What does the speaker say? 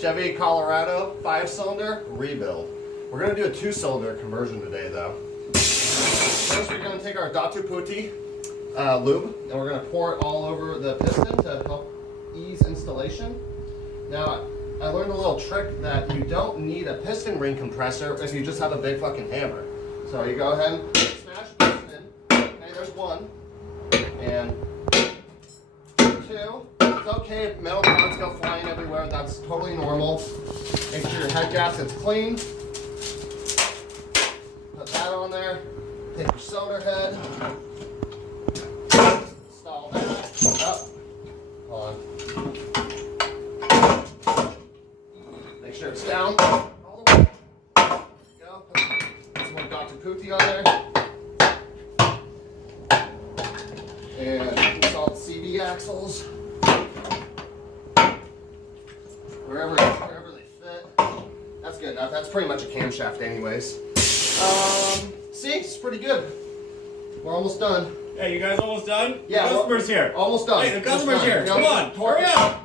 Chevy Colorado 5-cylinder rebuild. We're going to do a 2-cylinder conversion today though. First we're going to take our Datu Putti lube and we're going to pour it all over the piston to help ease installation. Now I learned a little trick that you don't need a piston ring compressor if you just have a big fucking hammer. So you go ahead and smash the piston in. Okay, there's one. And 2. It's okay if metal parts go flying everywhere, that's totally normal. Make sure your head gasket's clean. Put that on there. Take your cylinder head. Install that. Up. Hold on. Make sure it's down all the way. There you go. Put some more Datu Putti on there. And install the CV axles. Wherever they fit. That's good enough. That's pretty much a camshaft anyways. See, it's pretty good. We're almost done. Hey, you guys almost done? Yeah, The customer's here. Almost done. Hey, the customer's here. Done. Come on, hurry up.